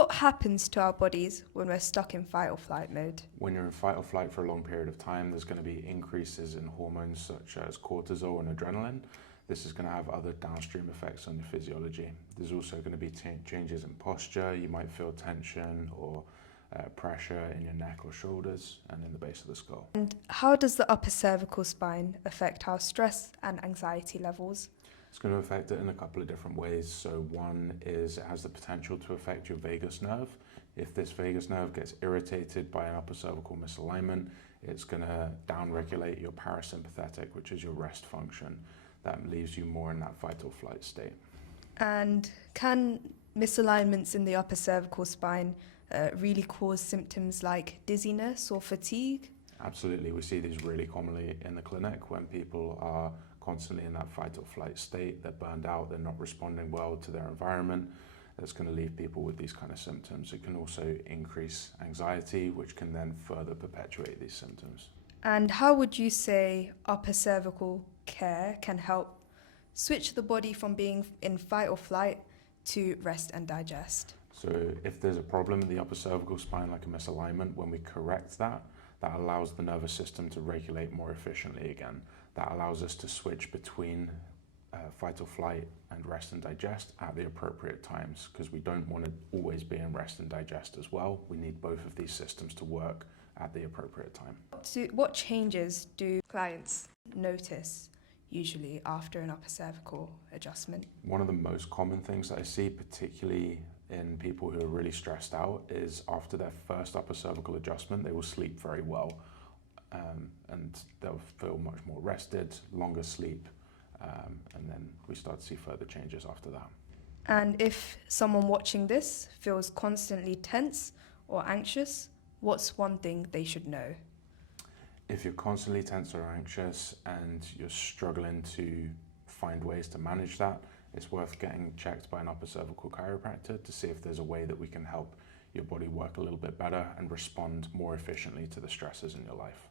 what happens to our bodies when we're stuck in fight or flight mode? When you're in fight or flight for a long period of time, there's going to be increases in hormones such as cortisol and adrenaline. This is going to have other downstream effects on your physiology. There's also going to be changes in posture. You might feel tension or pressure in your neck or shoulders and in the base of the skull. And how does the upper cervical spine affect our stress and anxiety levels? It's going to affect it in a couple of different ways. So one is it has the potential to affect your vagus nerve. If this vagus nerve gets irritated by an upper cervical misalignment, it's going to downregulate your parasympathetic, which is your rest function. That leaves you more in that fight or flight state. And can misalignments in the upper cervical spine really cause symptoms like dizziness or fatigue? Absolutely. We see these really commonly in the clinic when people are constantly in that fight or flight state. They're burned out, they're not responding well to their environment. That's going to leave people with these kind of symptoms. It can also increase anxiety, which can then further perpetuate these symptoms. And how would you say upper cervical care can help switch the body from being in fight or flight to rest and digest? So if there's a problem in the upper cervical spine, like a misalignment, when we correct that, that allows the nervous system to regulate more efficiently again. That allows us to switch between fight or flight and rest and digest at the appropriate times, because we don't want to always be in rest and digest as well. We need both of these systems to work at the appropriate time. So what changes do clients notice usually after an upper cervical adjustment? One of the most common things that I see, particularly in people who are really stressed out, is after their first upper cervical adjustment, they will sleep very well. And they'll feel much more rested, longer sleep, and then we start to see further changes after that. And if someone watching this feels constantly tense or anxious, what's one thing they should know? If you're constantly tense or anxious and you're struggling to find ways to manage that, it's worth getting checked by an upper cervical chiropractor to see if there's a way that we can help your body work a little bit better and respond more efficiently to the stresses in your life.